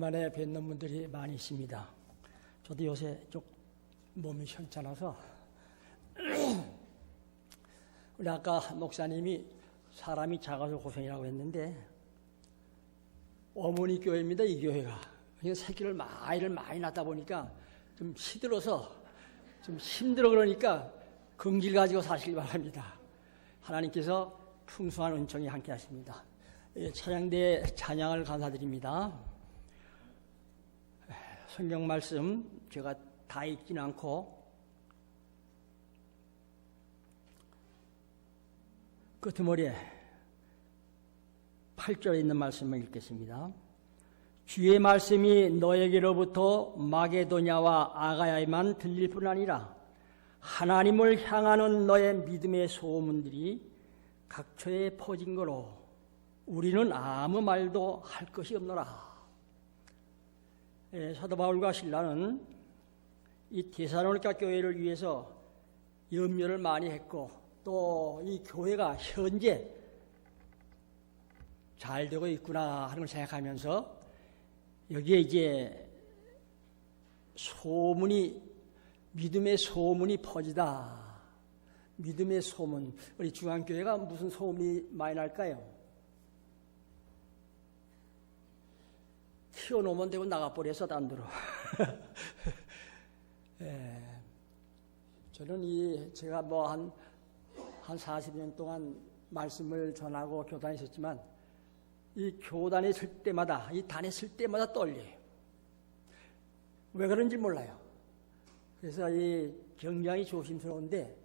오랜만에 뵙는 분들이 많이 있습니다. 저도 요새 좀 몸이 현찮아서 우리 아까 목사님이 사람이 작아서 고생이라고 했는데 어머니 교회입니다. 이 교회가. 그냥 새끼를 아이를 많이 낳다 보니까 좀 시들어서 좀 힘들어. 그러니까 긍지를 가지고 사시기 바랍니다. 하나님께서 풍성한 은총이 함께 하십니다. 찬양대 찬양을 감사드립니다. 성경 말씀 제가 다 읽진 않고 끄트머리에 8절에 있는 말씀을 읽겠습니다. 주의 말씀이 너에게로부터 마게도냐와 아가야에만 들릴 뿐 아니라 하나님을 향하는 너의 믿음의 소문들이 각처에 퍼진 거로 우리는 아무 말도 할 것이 없노라. 사도 바울과 실라는 이 데살로니가 교회를 위해서 염려를 많이 했고 또 이 교회가 현재 잘 되고 있구나 하는 걸 생각하면서 여기에 이제 소문이 믿음의 소문이 퍼지다. 믿음의 소문. 우리 중앙교회가 무슨 소문이 많이 날까요? 튀어놓으면 되고 나가버려서 딴 데로. 저는 제가 한 40년 동안 말씀을 전하고 교단에 있었지만 이 교단에 있을 때마다 이 단에 있을 때마다 떨려요. 왜 그런지 몰라요. 그래서 굉장히 조심스러운데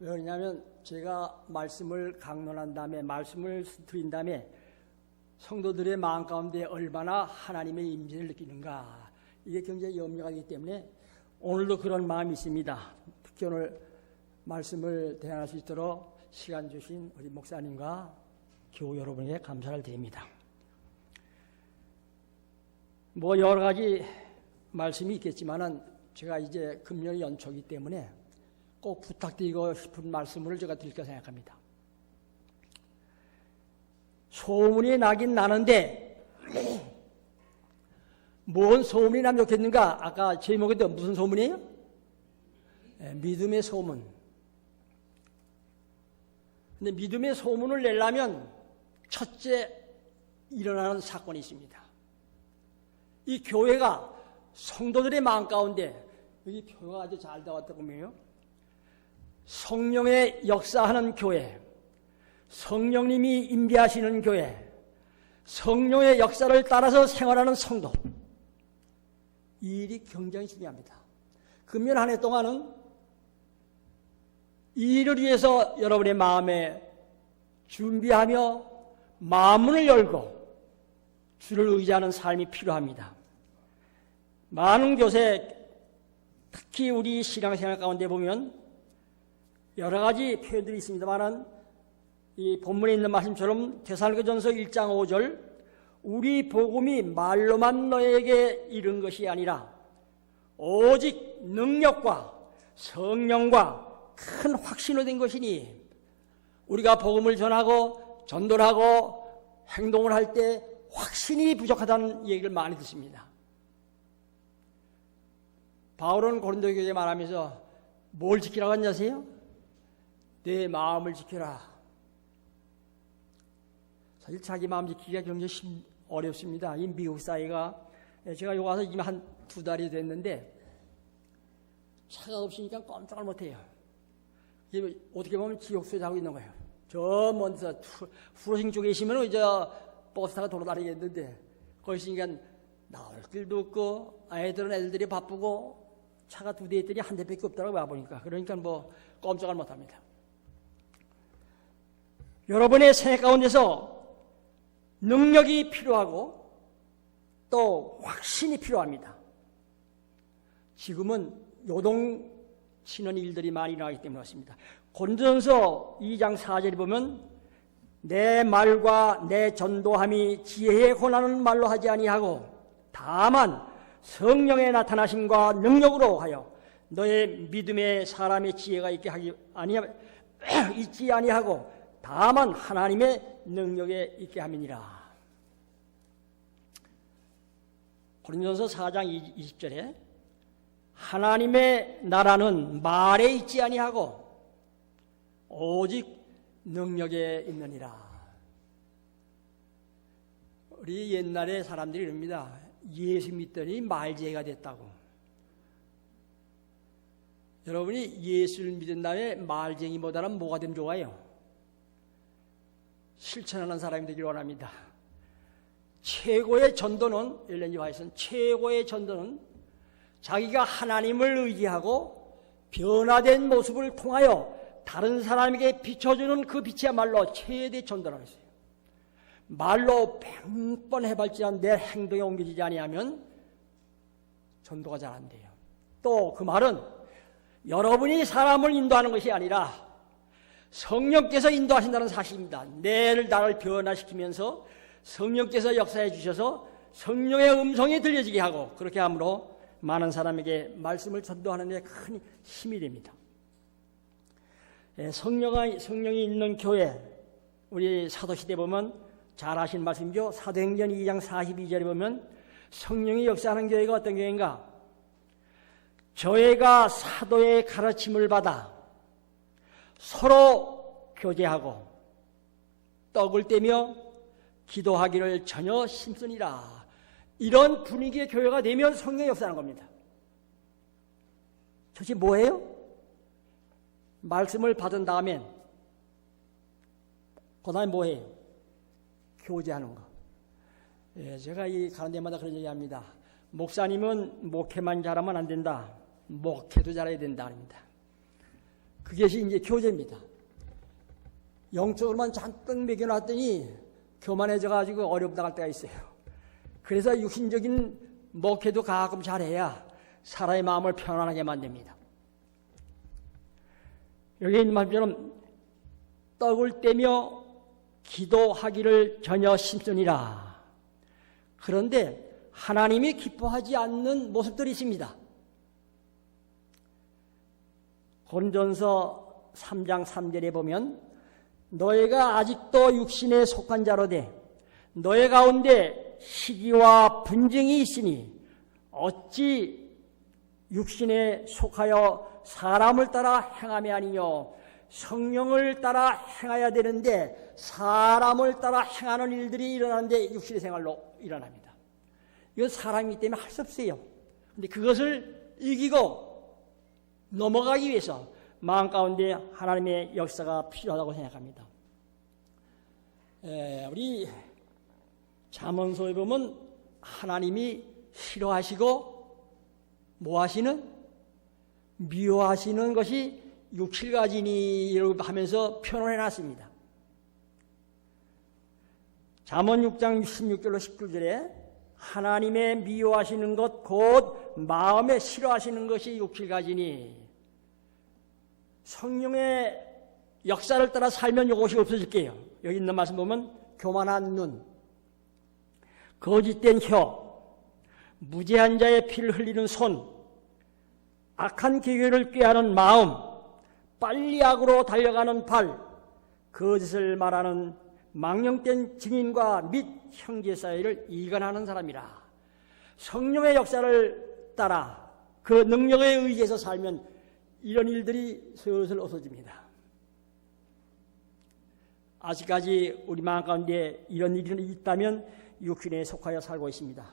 왜 그러냐면 제가 말씀을 강론한 다음에 말씀을 드린 다음에 성도들의 마음 가운데 얼마나 하나님의 임재를 느끼는가 이게 굉장히 염려가 되기 때문에 오늘도 그런 마음이 있습니다. 특히 오늘 말씀을 대안할 수 있도록 시간 주신 우리 목사님과 교우 여러분에게 감사를 드립니다. 여러 가지 말씀이 있겠지만은 제가 이제 금년이 연초이기 때문에 꼭 부탁드리고 싶은 말씀을 제가 드릴까 생각합니다. 소문이 나긴 나는데 뭔 소문이 나면 좋겠는가? 아까 제목에도 무슨 소문이에요? 믿음의 소문. 근데 믿음의 소문을 내려면 첫째 일어나는 사건이 있습니다. 이 교회가 성도들의 마음 가운데 여기 표가 아주 잘 나왔다고 보면요. 성령의 역사하는 교회, 성령님이 임재하시는 교회, 성령의 역사를 따라서 생활하는 성도. 이 일이 굉장히 중요합니다. 금년 한 해 동안은 이 일을 위해서 여러분의 마음에 준비하며 마음문을 열고 주를 의지하는 삶이 필요합니다. 많은 교세, 특히 우리 신앙생활 가운데 보면 여러 가지 표현들이 있습니다만 이 본문에 있는 말씀처럼 데살로니가전서 1장 5절 우리 복음이 말로만 너에게 이른 것이 아니라 오직 능력과 성령과 큰 확신으로 된 것이니 우리가 복음을 전하고 전도를 하고 행동을 할 때 확신이 부족하다는 얘기를 많이 듣습니다. 바울은 고린도 교회에 말하면서 뭘 지키라고 하는지 아세요? 내 마음을 지켜라. 사실 자기 마음 지키기가 굉장히 어렵습니다. 이 미국 사회가 제가 여기 와서 이미 한 2달이 됐는데 차가 없으니까 꼼짝을 못해요. 어떻게 보면 지옥수에 자고 있는 거예요. 저 먼 데서 후로싱 쪽에 있으면 이제 버스 타고 돌아다니겠는데 거기 있으니까 나올 길도 없고 애들이 바쁘고 차가 2대 있더니 한 대밖에 없더라고 와보니까. 그러니까 꼼짝을 못합니다. 여러분의 생애 가운데서 능력이 필요하고 또 확신이 필요합니다. 지금은 요동치는 일들이 많이 일어나기 때문에 그렇습니다. 고린도전서 2장 4절에 보면 내 말과 내 전도함이 지혜에 권하는 말로 하지 아니하고 다만 성령의 나타나심과 능력으로 하여 너의 믿음의 사람의 지혜가 있지 아니하고 다만 하나님의 능력에 있게 함이니라. 고린도전서 4장 20절에 하나님의 나라는 말에 있지 아니하고 오직 능력에 있느니라. 우리 옛날에 사람들이 이럽니다. 예수 믿더니 말쟁이가 됐다고. 여러분이 예수를 믿은 다음에 말쟁이보다는 뭐가 되면 좋아요? 실천하는 사람이 되기를 원합니다. 최고의 전도는, 엘렌 지 화이트는 최고의 전도는 자기가 하나님을 의지하고 변화된 모습을 통하여 다른 사람에게 비춰주는 그 빛이야말로 최대 전도라고 했어요. 말로 100번 해봤지만 내 행동에 옮겨지지 아니하면 전도가 잘 안 돼요. 또 그 말은 여러분이 사람을 인도하는 것이 아니라 성령께서 인도하신다는 사실입니다. 나를 변화시키면서 성령께서 역사해 주셔서 성령의 음성이 들려지게 하고 그렇게 함으로 많은 사람에게 말씀을 전도하는 데 큰 힘이 됩니다. 성령이 있는 교회, 우리 사도시대 보면 잘 아신 말씀이죠. 사도행전 2장 42절에 보면 성령이 역사하는 교회가 어떤 교회인가? 저희가 사도의 가르침을 받아 서로 교제하고 떡을 떼며 기도하기를 전혀 심쓰니라. 이런 분위기의 교회가 되면 성령이 역사하는 겁니다. 그것이 뭐예요? 말씀을 받은 다음엔 그 다음에 뭐예요? 교제하는 거. 제가 가는 데마다 그런 얘기합니다. 목사님은 목회만 잘하면 안 된다. 목회도 잘해야 된다 합니다. 그것이 이제 교제입니다. 영적으로만 잔뜩 먹여놨더니 교만해져가지고 어렵다 할 때가 있어요. 그래서 육신적인 목회도 가끔 잘해야 사람의 마음을 편안하게 만듭니다. 여기 있는 말처럼 떡을 떼며 기도하기를 전혀 심쓰니라. 그런데 하나님이 기뻐하지 않는 모습들이 있습니다. 고린도전서 3장 3절에 보면 너희가 아직도 육신에 속한 자로되 너희 가운데 시기와 분쟁이 있으니 어찌 육신에 속하여 사람을 따라 행함이 아니뇨. 성령을 따라 행해야 되는데 사람을 따라 행하는 일들이 일어나는데 육신의 생활로 일어납니다. 이건 사람이기 때문에 할 수 없어요. 그런데 그것을 이기고 넘어가기 위해서 마음 가운데 하나님의 역사가 필요하다고 생각합니다. 우리 잠언서에 보면 하나님이 싫어하시고 뭐하시는? 미워하시는 것이 6, 7가지니 하면서 표현을 해놨습니다. 잠언 6장 16절로 19절에 하나님의 미워하시는 것 곧 마음에 싫어하시는 것이 6, 7가지니 성령의 역사를 따라 살면 이것이 없어질게요. 여기 있는 말씀 보면 교만한 눈, 거짓된 혀, 무죄한 자의 피를 흘리는 손, 악한 계획을 꾀하는 마음, 빨리 악으로 달려가는 발, 거짓을 말하는 망령된 증인과 및 형제 사이를 이간하는 사람이라. 성령의 역사를 따라 그 능력에 의지해서 살면 이런 일들이 슬슬 없어집니다. 아직까지 우리 마음 가운데 이런 일이 있다면 육신에 속하여 살고 있습니다.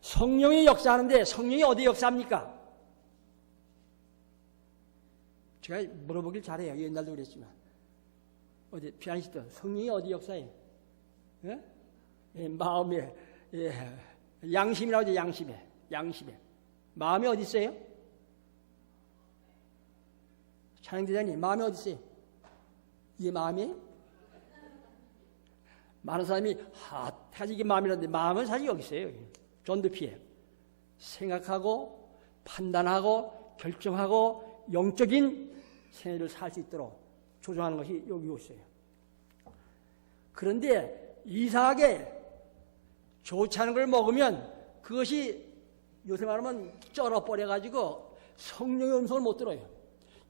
성령이 역사하는데 성령이 어디 역사합니까? 제가 물어보길 잘해요. 옛날도 그랬지만. 어디 피아니스트 성령이 어디 역사해요? 예? 마음에 양심이라고 하죠. 양심에 마음이 어디 있어요? 찬양대장님 마음이 어디 있어요? 이게 마음이에요? 많은 사람이 사실 이게 마음이라는데 마음은 사실 여기 있어요. 전두피에 생각하고 판단하고 결정하고 영적인 생애를 살 수 있도록 조정하는 것이 여기 있어요. 그런데 이상하게 좋지 않은 걸 먹으면 그것이 요새 말하면 쩔어버려가지고 성령의 음성을 못 들어요.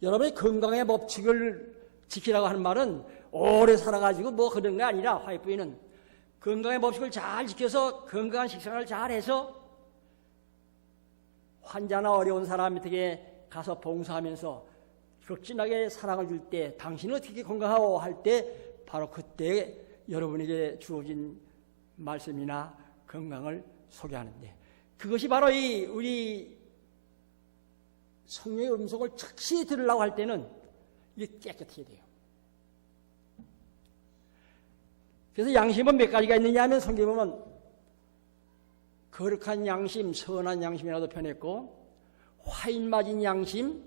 여러분이 건강의 법칙을 지키라고 하는 말은 오래 살아가지고 뭐 그런 게 아니라 화이트부인은 건강의 법칙을 잘 지켜서 건강한 식생활을 잘 해서 환자나 어려운 사람에게 가서 봉사하면서 극진하게 사랑을 줄 때 당신은 어떻게 건강하오 할 때 바로 그때 여러분에게 주어진 말씀이나 건강을 소개하는데 그것이 바로 이 우리 성령의 음성을 즉시 들으려고 할 때는 이게 깨끗해야 돼요. 그래서 양심은 몇 가지가 있느냐 하면 성경에 보면 거룩한 양심, 선한 양심이라도 표현했고 화인 맞은 양심,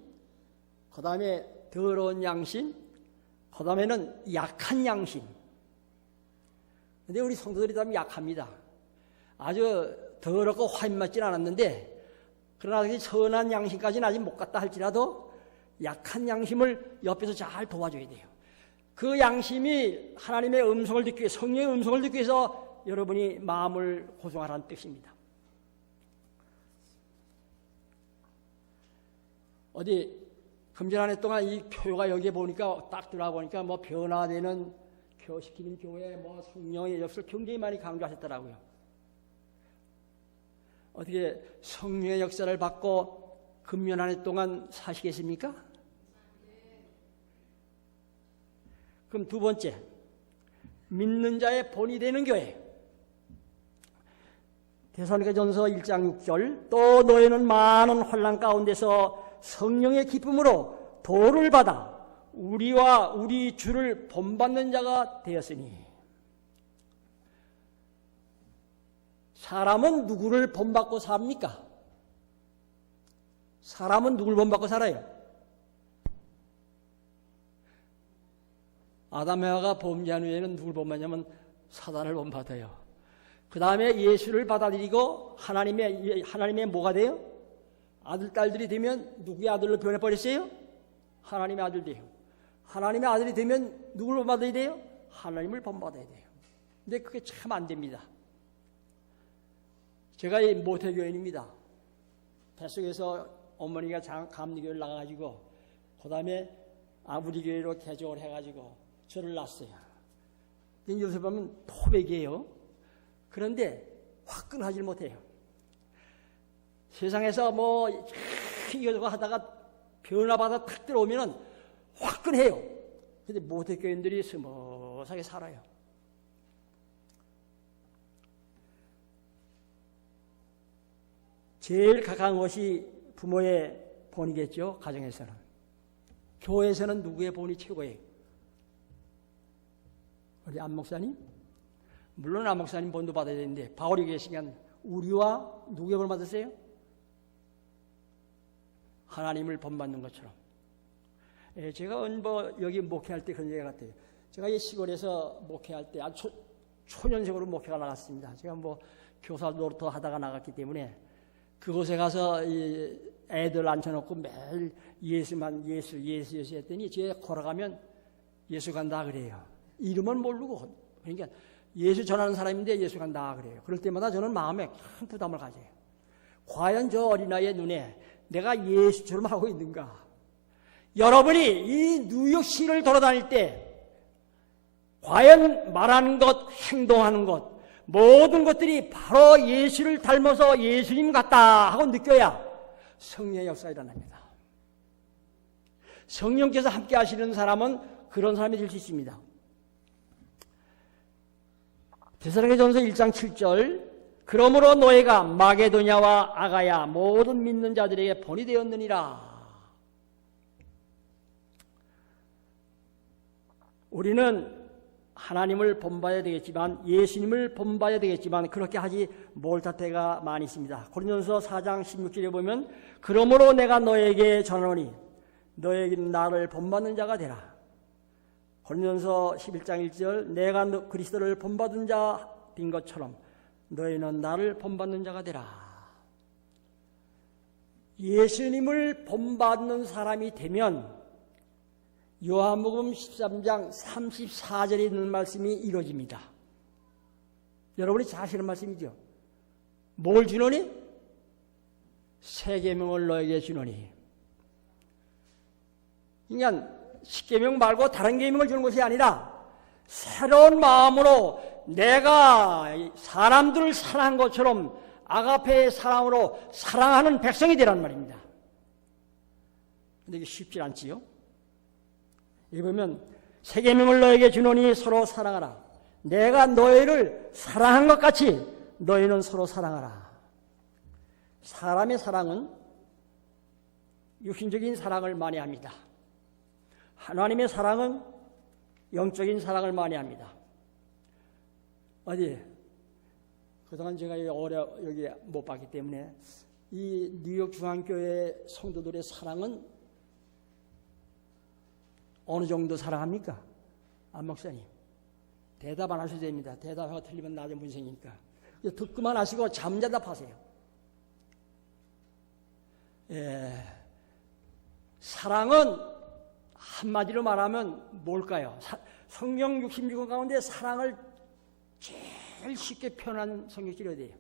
그 다음에 더러운 양심, 그 다음에는 약한 양심. 근데 우리 성도들이 다 약합니다. 아주 더럽고 화인 맞지는 않았는데 그러나 선한 양심까지는 아직 못 갔다 할지라도 약한 양심을 옆에서 잘 도와줘야 돼요. 그 양심이 하나님의 음성을 듣기 위해서 성령의 음성을 듣기 위해서 여러분이 마음을 고정하라는 뜻입니다. 어디 금전 한 해 동안 이 교회가 여기에 보니까 딱 들어와 보니까 뭐 변화되는 교시키는 교회 뭐 성령의 역사를 굉장히 많이 강조하셨더라고요. 어떻게 성령의 역사를 받고 금년 한 해 동안 사시겠습니까? 그럼 두 번째, 믿는 자의 본이 되는 교회. 데살로니가전서 1장 6절 또 너희는 많은 환난 가운데서 성령의 기쁨으로 도를 받아 우리와 우리 주를 본받는 자가 되었으니. 사람은 누구를 본받고 삽니까? 사람은 누구를 본받고 살아요? 아담 에바가 범죄한 후에는 누굴 본받냐면 사단을 본받아요. 그 다음에 예수를 받아들이고 하나님의 뭐가 돼요? 아들, 딸들이 되면 누구의 아들로 변해버렸어요? 하나님의 아들 돼요. 하나님의 아들이 되면 누굴 본받아야 돼요? 하나님을 본받아야 돼요. 근데 그게 참 안 됩니다. 제가 이 모태교인입니다. 뱃속에서 어머니가 감리교회를 나가가지고 그 다음에 아버지 교회로 개종을 해가지고 저를 낳았어요. 요새 보면 토백이에요. 그런데 화끈하지 못해요. 세상에서 뭐 이거저거 하다가 변화받아 탁 들어오면은 화끈해요. 근데 모태교인들이 스머스하게 살아요. 제일 가까운 것이 부모의 본이겠죠. 가정에서는. 교회에서는 누구의 본이 최고예요? 우리 안 목사님? 물론 안 목사님 본도 받아야 되는데 바울이 계시면 우리와 누구의 본을 받으세요? 하나님을 본받는 것처럼. 제가 여기 목회할 때 그런 얘기 같아요. 제가 이 시골에서 목회할 때 아주 초년생으로 목회가 나갔습니다. 제가 교사 노릇도 하다가 나갔기 때문에 그곳에 가서 애들 앉혀놓고 매일 예수만 예수 했더니 제가 걸어가면 예수 간다 그래요. 이름은 모르고 그러니까 예수 전하는 사람인데 예수 간다 그래요. 그럴 때마다 저는 마음에 큰 부담을 가져요. 과연 저 어린아이의 눈에 내가 예수처럼 하고 있는가? 여러분이 이 뉴욕시를 돌아다닐 때 과연 말하는 것, 행동하는 것 모든 것들이 바로 예수를 닮아서 예수님 같다 하고 느껴야 성령의 역사가 일어납니다. 성령께서 함께 하시는 사람은 그런 사람이 될 수 있습니다. 데살로니가전서 1장 7절 그러므로 너희가 마게도냐와 아가야 모든 믿는 자들에게 본이 되었느니라. 우리는 하나님을 본받아야 되겠지만 예수님을 본받아야 되겠지만 그렇게 하지 못할 때가 많이 있습니다. 고린도전서 4장 16절에 보면 그러므로 내가 너에게 전하노니 너에게는 나를 본받는 자가 되라. 고린도전서 11장 1절 내가 그리스도를 본받은 자인 것처럼 너희는 나를 본받는 자가 되라. 예수님을 본받는 사람이 되면 요한복음 13장 34절에 있는 말씀이 이루어집니다. 여러분이 잘 아시는 말씀이죠. 뭘 주노니? 새 계명을 너에게 주노니. 그러니까 십계명 말고 다른 계명을 주는 것이 아니라 새로운 마음으로 내가 사람들을 사랑한 것처럼 아가페의 사랑으로 사랑하는 백성이 되란 말입니다. 근데 이게 쉽지 않지요. 여기 보면 새 계명을 너에게 주노니 서로 사랑하라. 내가 너희를 사랑한 것 같이 너희는 서로 사랑하라. 사람의 사랑은 육신적인 사랑을 많이 합니다. 하나님의 사랑은 영적인 사랑을 많이 합니다. 어디 그동안 제가 여기 못 봤기 때문에 이 뉴욕 중앙교회 성도들의 사랑은 어느 정도 사랑합니까? 안 목사님 대답 안 하셔도 됩니다. 대답하고 틀리면 나중에 문제니까 듣고만 하시고 잠자답하세요. 사랑은 한마디로 말하면 뭘까요? 성경 66권 가운데 사랑을 제일 쉽게 표현한 성경책이 어디예요?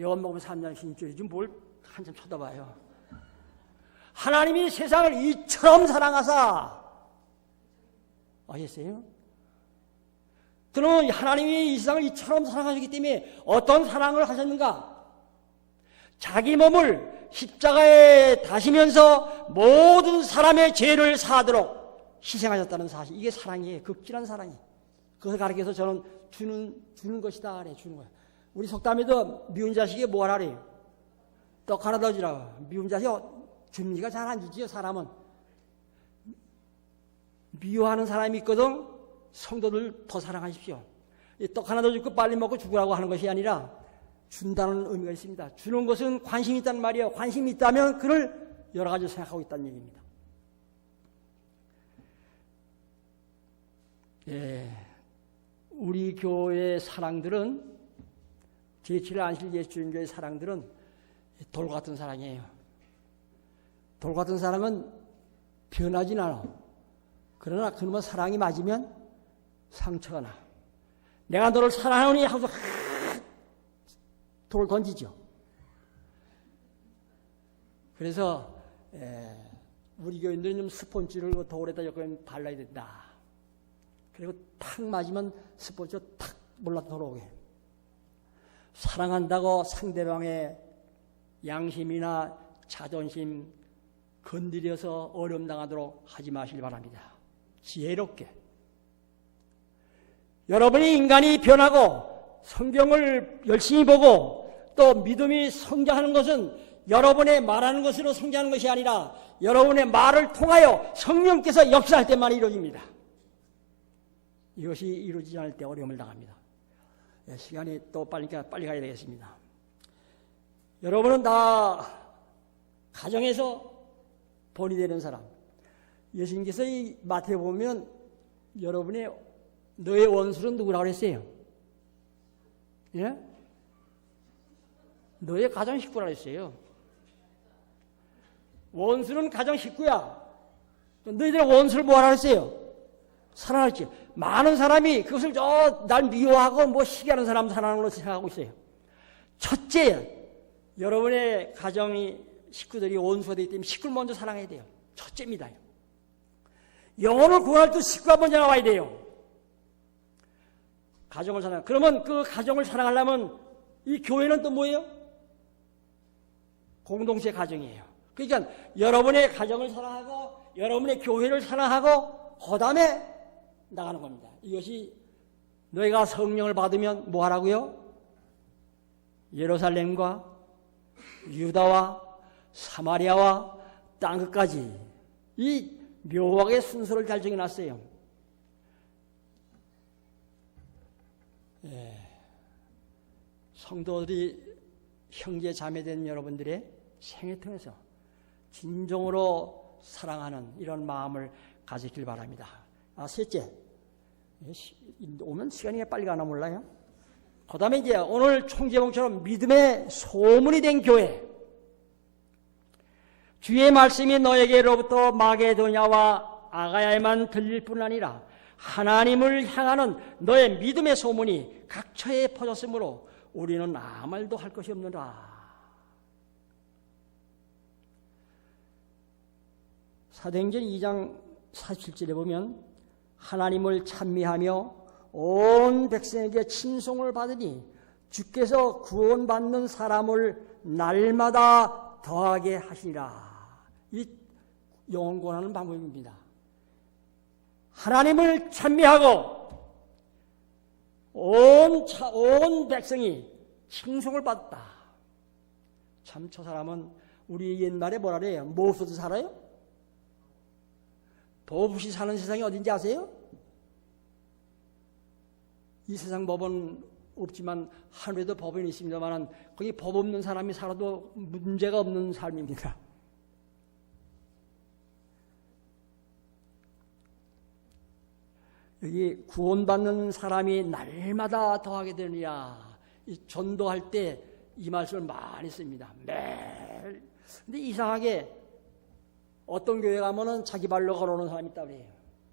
요한 먹으면 산다는 신줄 좀 뭘 한참 쳐다봐요. 하나님이 세상을 이처럼 사랑하사 아셨어요? 그러면 하나님이 이 세상을 이처럼 사랑하셨기 때문에 어떤 사랑을 하셨는가? 자기 몸을 십자가에 다시면서 모든 사람의 죄를 사하도록 희생하셨다는 사실. 이게 사랑이에요. 극진한 사랑이. 그것을 가르쳐서 저는 주는 것이다. 그래, 주는 거야. 우리 속담에도 미운 자식이 뭐 하라 그래요? 떡 하나 더 주라고. 미운 자식 줍니까? 잘 안 주지요, 사람은. 미워하는 사람이 있거든. 성도들 더 사랑하십시오. 떡 하나 더 주고 빨리 먹고 죽으라고 하는 것이 아니라 준다는 의미가 있습니다. 주는 것은 관심이 있다는 말이에요. 관심이 있다면 그를 여러 가지 생각하고 있다는 얘기입니다. 우리 교회의 사랑들은 제7일 안실 예수주님교회의 사랑들은 돌 같은 사랑이에요. 돌 같은 사랑은 변하진 않아. 그러나 그놈의 사랑이 맞으면 상처가 나. 내가 너를 사랑하노니 하고서 돌을 던지죠. 그래서 우리 교인들은 좀 스폰지를 돌에다 엮으면 발라야 된다. 그리고 탁 맞으면 스폰지가 탁 몰라 돌아오게. 사랑한다고 상대방의 양심이나 자존심 건드려서 어려움 당하도록 하지 마시기 바랍니다. 지혜롭게. 여러분이 인간이 변하고 성경을 열심히 보고 또 믿음이 성장하는 것은 여러분의 말하는 것으로 성장하는 것이 아니라 여러분의 말을 통하여 성령께서 역사할 때만 이루어집니다. 이것이 이루어지지 않을 때 어려움을 당합니다. 시간이 또 빨리 가야 되겠습니다. 여러분은 다 가정에서 본이 되는 사람. 예수님께서 이 마태복음 보면 여러분의 너의 원수는 누구라고 그랬어요? 예? 너의 가정 식구라고 했어요. 원수는 가정 식구야. 너희들 원수를 뭐하라고 했어요? 사랑할지. 많은 사람이 그것을 날 미워하고 뭐 시기하는 사람 사랑하는 걸로 생각하고 있어요. 첫째, 여러분의 가정이 식구들이 원수가 되기 때문에 식구를 먼저 사랑해야 돼요. 첫째입니다. 영혼을 구원할 때 식구가 먼저 나와야 돼요. 가정을 사랑. 그러면 그 가정을 사랑하려면 이 교회는 또 뭐예요? 공동체 가정이에요. 그러니까 여러분의 가정을 사랑하고 여러분의 교회를 사랑하고 그 다음에 나가는 겁니다. 이것이 너희가 성령을 받으면 뭐 하라고요? 예루살렘과 유다와 사마리아와 땅끝까지 이 묘하게 순서를 잘 정해놨어요. 성도들이 형제 자매된 여러분들의 생애 통해서 진정으로 사랑하는 이런 마음을 가지길 바랍니다. 셋째, 오면 시간이 빨리 가나 몰라요. 그 다음에 이제 오늘 총제목처럼 믿음의 소문이 된 교회. 주의 말씀이 너에게로부터 마게도냐와 아가야에만 들릴 뿐 아니라 하나님을 향하는 너의 믿음의 소문이 각처에 퍼졌으므로 우리는 아무 말도 할 것이 없느라. 사도행전 2장 47절에 보면 하나님을 찬미하며 온 백성에게 칭송을 받으니 주께서 구원받는 사람을 날마다 더하게 하시리라. 이 영혼 구원하는 방법입니다. 하나님을 찬미하고 온 백성이 칭송을 받았다. 참 저 사람은 우리 옛말에 뭐라 그래요? 뭐 없어도 살아요? 법 없이 사는 세상이 어딘지 아세요? 이 세상 법은 없지만 하늘에도 법은 있습니다만 거기 법 없는 사람이 살아도 문제가 없는 삶입니다. 여기 구원받는 사람이 날마다 더하게 되느냐. 이 전도할 때 이 말씀을 많이 씁니다. 매일. 근데 이상하게 어떤 교회 가면은 자기 발로 걸어오는 사람이 있다고 그래요.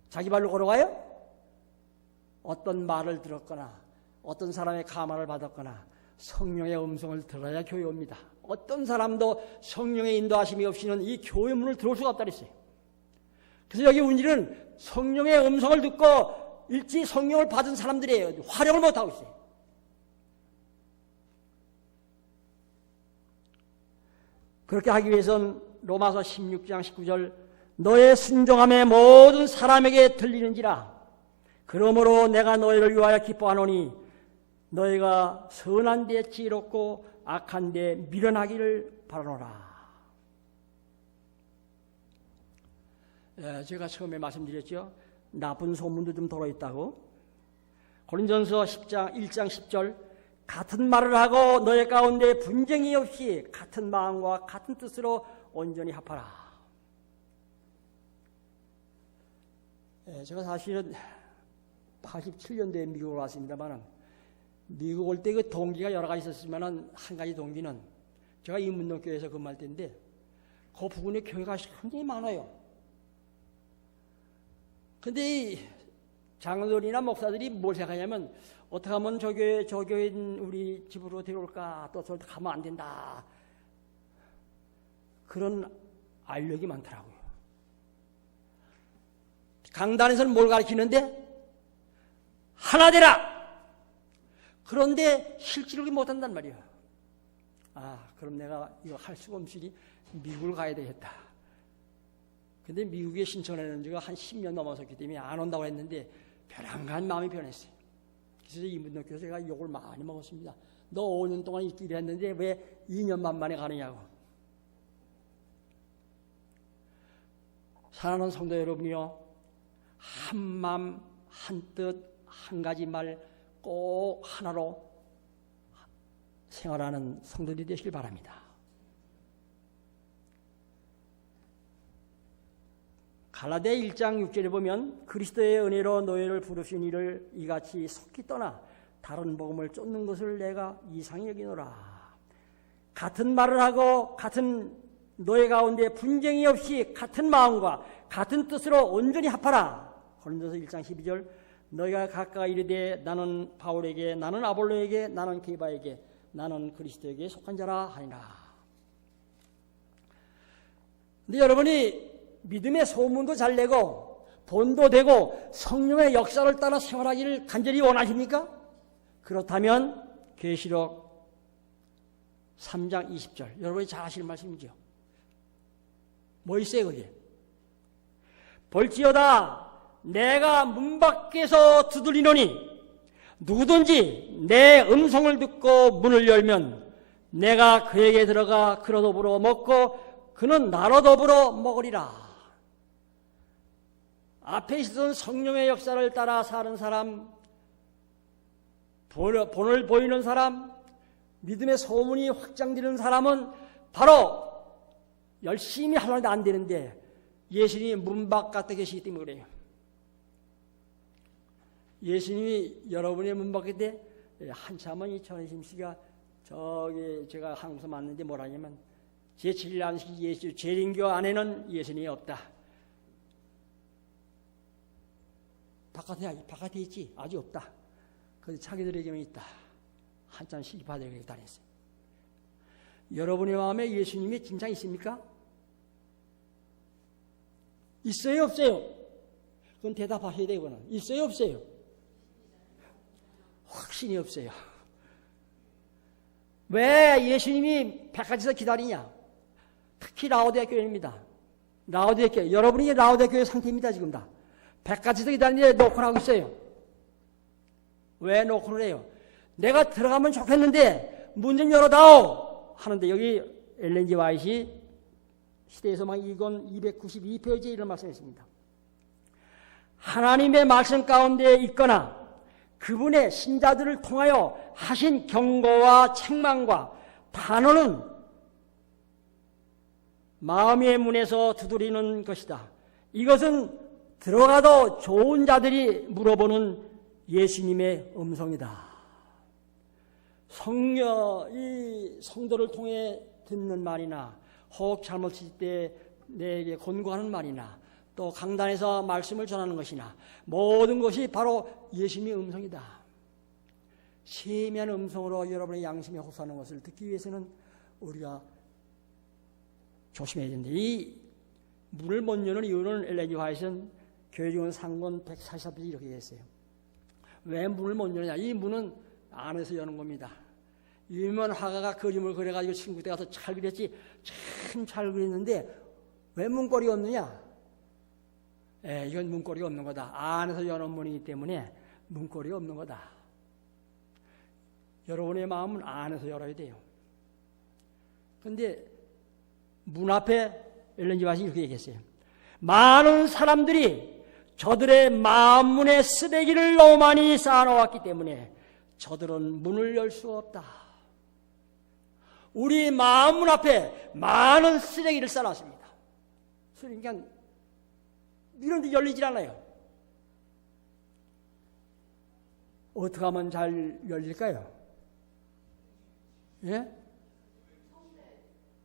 자기 발로 걸어가요? 어떤 말을 들었거나 어떤 사람의 감화를 받았거나 성령의 음성을 들어야 교회 옵니다. 어떤 사람도 성령의 인도하심이 없이는 이 교회 문을 들어올 수가 없다 그랬어요. 그래서 여기 운일은 성령의 음성을 듣고 일찍 성령을 받은 사람들이에요. 활용을 못하고 있어요. 그렇게 하기 위해서는 로마서 16장 19절 너의 순종함에 모든 사람에게 들리는지라 그러므로 내가 너희를 위하여 기뻐하노니 너희가 선한 데 지혜롭고 악한 데 미련하기를 바라노라. 제가 처음에 말씀드렸죠. 나쁜 소문도 좀 들어있다고. 고린전서 1장 10절 같은 말을 하고 너희 가운데 분쟁이 없이 같은 마음과 같은 뜻으로 온전히 합하라. 제가 사실은 87년도에 미국을 왔습니다만 미국 올 때 그 동기가 여러 가지 있었지만 한 가지 동기는 제가 인문동교회에서 근무할 때인데 그 부근에 교회가 굉장히 많아요. 근데 이 장로들이나 목사들이 뭘 생각하냐면 어떻게 하면 저 교회인 우리 집으로 데려올까 또 저한테 가면 안 된다. 그런 알력이 많더라고요. 강단에서는 뭘 가르치는데 하나 되라. 그런데 실질을 못한단 말이에요. 그럼 내가 이거 할 수가 없으니 미국을 가야 되겠다. 근데 미국에 신청하는 지가 한 10년 넘어섰기 때문에 안 온다고 했는데 변함간 마음이 변했어요. 그래서 이문동교에서 제가 욕을 많이 먹었습니다. 너 5년 동안 있기로 했는데 왜 2년만 만에 가느냐고. 사랑하는 성도 여러분이요, 한 마음 한 뜻 한 가지 말 꼭 하나로 생활하는 성도들이 되시길 바랍니다. 갈라디아 1장 6절에 보면 그리스도의 은혜로 너희를 부르신 이를 이같이 속히 떠나 다른 복음을 쫓는 것을 내가 이상히 여기노라. 같은 말을 하고 같은 너희 가운데 분쟁이 없이 같은 마음과 같은 뜻으로 온전히 합하라. 고린도서 1장 12절 너희가 각각 이르되 나는 바울에게 나는 아볼로에게 나는 게바에게 나는 그리스도에게 속한 자라 하니라. 근데 여러분이 믿음의 소문도 잘 내고 본도 되고 성령의 역사를 따라 생활하기를 간절히 원하십니까? 그렇다면 계시록 3장 20절 여러분이 잘 아시는 말씀이죠. 뭐 있어요 거기에? 볼지어다 내가 문 밖에서 두드리노니 누구든지 내 음성을 듣고 문을 열면 내가 그에게 들어가 그로 더불어 먹고 그는 나로 더불어 먹으리라. 앞에 있었던 성령의 역사를 따라 사는 사람, 본을 보이는 사람, 믿음의 소문이 확장되는 사람은 바로 열심히 하려는데 안 되는데 예수님이 문 바깥에 계시기 때문에 그래요. 예수님이 여러분의 문 밖에 한참은 이 전혜심 씨가 저기 제가 한국에서 만났는데 뭐라냐면 제7일 안식 예수 재림교 안에는 예수님이 없다. 바깥에 있지 아직 없다. 그래서 자기들에게만 있다. 한참 시기파들에게 다녔어요. 여러분의 마음에 예수님이 진짜 있습니까? 있어요 없어요? 그건 대답하셔야 되거든. 있어요 없어요? 확신이 없어요. 왜 예수님이 백가지에서 기다리냐? 특히 라오디아 교회입니다. 라오디아 교회, 여러분이 라오디아 교회 상태입니다. 지금 다 백가지에서 기다리는데 노크를 하고 있어요. 왜 노크를 해요? 내가 들어가면 좋겠는데 문 좀 열어다오 하는데, 여기 엘렌 G. 화이트이 시대에서만 이건 292페이지에 이런 말씀했습니다. 하나님의 말씀 가운데 있거나 그분의 신자들을 통하여 하신 경고와 책망과 단언은 마음의 문에서 두드리는 것이다. 이것은 들어가도 좋은 자들이 물어보는 예수님의 음성이다. 이 성도를 통해 듣는 말이나 혹 잘못했을 때 내게 권고하는 말이나 또 강단에서 말씀을 전하는 것이나 모든 것이 바로 예수님의 음성이다. 세미한 음성으로 여러분의 양심에 호소하는 것을 듣기 위해서는 우리가 조심해야 되는데, 이 문을 못 여는 이유는 엘렌 G. 화이트는 교회증언 상권 144페이지 이렇게 했어요. 왜 문을 못 여느냐? 이 문은 안에서 여는 겁니다. 유명한 화가가 그림을 그려가지고 친구 때 가서 잘 그렸지, 참 잘 그렸는데 왜 문고리가 없느냐? 이건 문고리가 없는 거다. 안에서 여는 문이기 때문에 문고리가 없는 거다. 여러분의 마음은 안에서 열어야 돼요. 그런데 문 앞에 엘렌 G. 화이트가 이렇게 얘기했어요. 많은 사람들이 저들의 마음 문에 쓰레기를 너무 많이 쌓아놓았기 때문에 저들은 문을 열 수 없다. 우리 마음 문 앞에 많은 쓰레기를 쌓아놨습니다. 그러니까 이런 데 열리질 않아요. 어떻게 하면 잘 열릴까요? 예?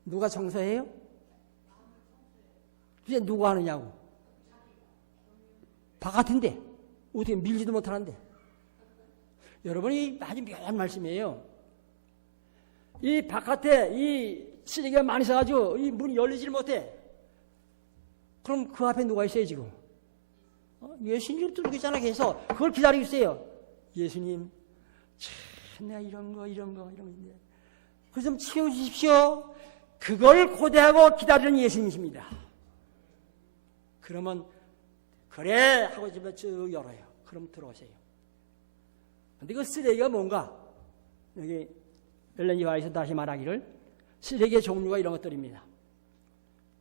누가 청소해요? 이제 누가 하느냐고. 바깥인데 어떻게 밀지도 못하는데. 여러분이 아주 묘한 말씀이에요. 이 바깥에 이 쓰레기가 많이 있어가지고 이 문이 열리질 못해. 그럼 그 앞에 누가 있어요 지금? 예수님 뚫고 있잖아. 계속 그걸 기다리고 있어요. 예수님, 참 내가 이런 거 있는데 그거 좀 치워주십시오. 그걸 고대하고 기다리는 예수님이십니다. 그러면 그래 하고 집에 쭉 열어요. 그럼 들어오세요. 근데 그 쓰레기가 뭔가? 여기 엘렌 G. 화이트에서 다시 말하기를 쓰레기의 종류가 이런 것들입니다.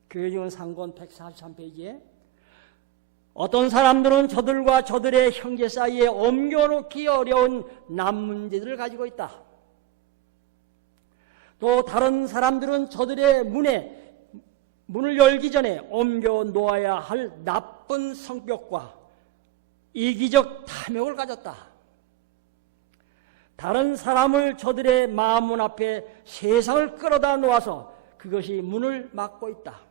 교회증언 상권 143페이지에 어떤 사람들은 저들과 저들의 형제 사이에 옮겨놓기 어려운 남문제들을 가지고 있다. 또 다른 사람들은 저들의 문을 열기 전에 옮겨 놓아야 할 나쁜 성격과 이기적 탐욕을 가졌다. 다른 사람을 저들의 마음문 앞에 세상을 끌어다 놓아서 그것이 문을 막고 있다.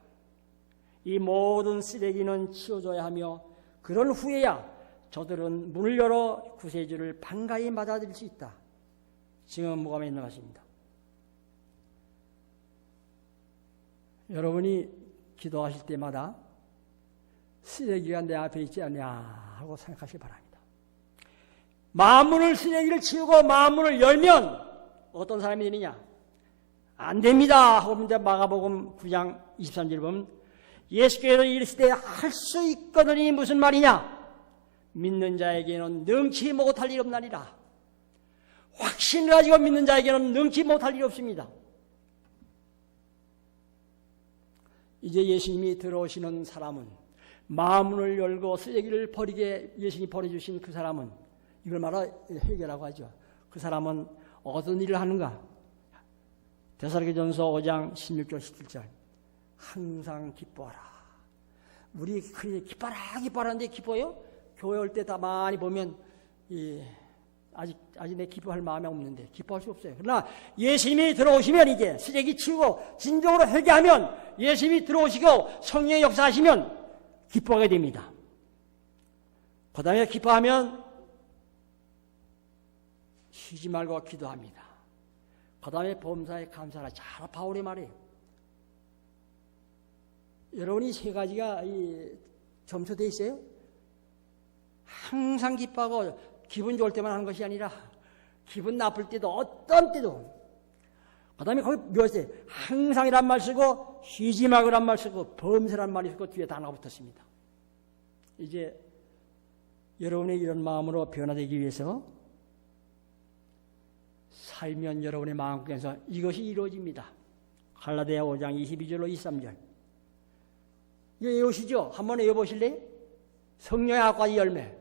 이 모든 쓰레기는 치워줘야 하며 그런 후에야 저들은 문을 열어 구세주를 반가이 맞아들일 수 있다. 지금 무감에 있는 것입니다. 여러분이 기도하실 때마다 쓰레기가 내 앞에 있지 않냐 하고 생각하시기 바랍니다. 마음문을 쓰레기를 치우고 마음문을 열면 어떤 사람이 되느냐? 안 됩니다 하고 이제 마가복음 9장 23절 보면 예수께서 이르시되 할 수 있거든이 무슨 말이냐? 믿는 자에게는 능치 못할 일 없나니라. 확신을 가지고 믿는 자에게는 능치 못할 일이 없습니다. 이제 예수님이 들어오시는 사람은 마음문을 열고 쓰레기를 버리게 예수님이 버려주신 그 사람은 이걸 말하 회개라고 하죠. 그 사람은 어떤 일을 하는가? 데살로니가전서 5장 16절 17절 항상 기뻐하라. 우리 기뻐라 하는데 기뻐요? 교회 올 때 다 많이 보면 아직 내 기뻐할 마음이 없는데 기뻐할 수 없어요. 그러나 예수님이 들어오시면 이제 쓰레기 치우고 진정으로 회개하면 예수님이 들어오시고 성령의 역사하시면 기뻐하게 됩니다. 그 다음에 기뻐하면 쉬지 말고 기도합니다. 그 다음에 범사에 감사하라. 잘 바울이 말해요. 여러분이 세 가지가 점수되어 있어요. 항상 기뻐하고 기분 좋을 때만 하는 것이 아니라 기분 나쁠 때도 어떤 때도. 그 다음에 거기 묘세 항상이란 말 쓰고 쉬지 말고란 말 쓰고 범세란 말이 쓰고 뒤에 단어가 붙었습니다. 이제 여러분의 이런 마음으로 변화되기 위해서 살면 여러분의 마음속에서 이것이 이루어집니다. 갈라디아 5장 22절로 23절. 이거 외우시죠? 한번 외워보실래요? 성령의 악과 열매.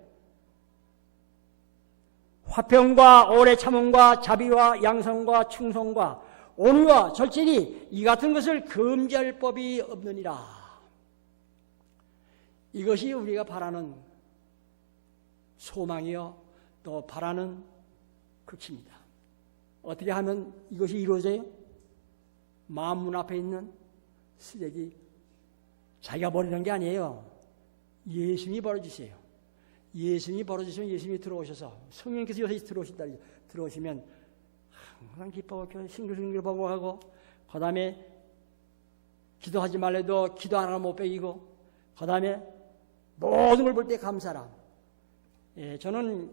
화평과 오래 참음과 자비와 양성과 충성과 온유와 절제니 이 같은 것을 금지할 법이 없느니라. 이것이 우리가 바라는 소망이요 또 바라는 극치입니다. 어떻게 하면 이것이 이루어져요? 마음 문 앞에 있는 쓰레기 자기가 버리는 게 아니에요. 예수님이 버려주세요. 예수님이 버려주시면 예수님이 들어오셔서 성령께서 여기서 들어오신다. 들어오시면 항상 기뻐하고 싱글싱글 보고하고 그 다음에 기도하지 말래도 기도 하나 못 빼기고 그 다음에 모든 걸 볼 때 감사라. 예, 저는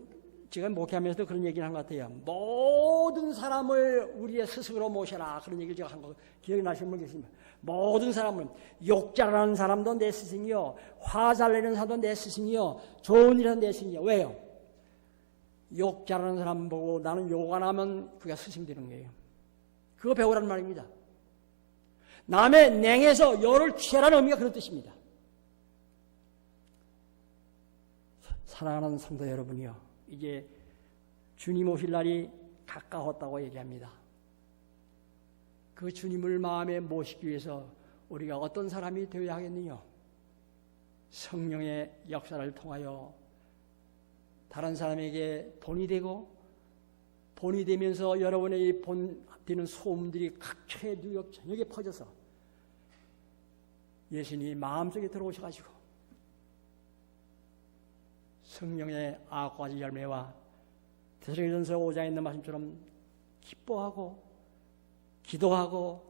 지금 목회하면서도 그런 얘기를 한 것 같아요. 모든 사람을 우리의 스승으로 모셔라. 그런 얘기를 제가 한 거 기억나시는 분 계십니다. 모든 사람은 욕 잘하는 사람도 내 스승이요. 화 잘 내는 사람도 내 스승이요. 좋은 일은 내 스승이요. 왜요? 욕 잘하는 사람 보고 나는 욕 안 하면 그게 스승 되는 거예요. 그거 배우라는 말입니다. 남의 냉에서 열을 취하라는 의미가 그런 뜻입니다. 사랑하는 성도 여러분이요. 이제 주님 오실 날이 가까웠다고 얘기합니다. 그 주님을 마음에 모시기 위해서 우리가 어떤 사람이 되어야 하겠느냐? 성령의 역사를 통하여 다른 사람에게 본이 되고 본이 되면서 여러분의 이 본 되는 소음들이 각처에 뉴욕 전역에 퍼져서 예수님이 마음속에 들어오셔가지고 성령의 악과지 열매와 데살로니가전서 5장에 있는 말씀처럼 기뻐하고 기도하고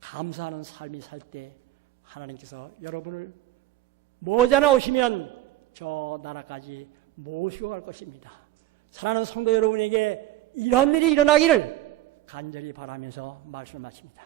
감사하는 삶이 살 때 하나님께서 여러분을 머지않아 오시면 저 나라까지 모시고 갈 것입니다. 사랑하는 성도 여러분에게 이런 일이 일어나기를 간절히 바라면서 말씀을 마칩니다.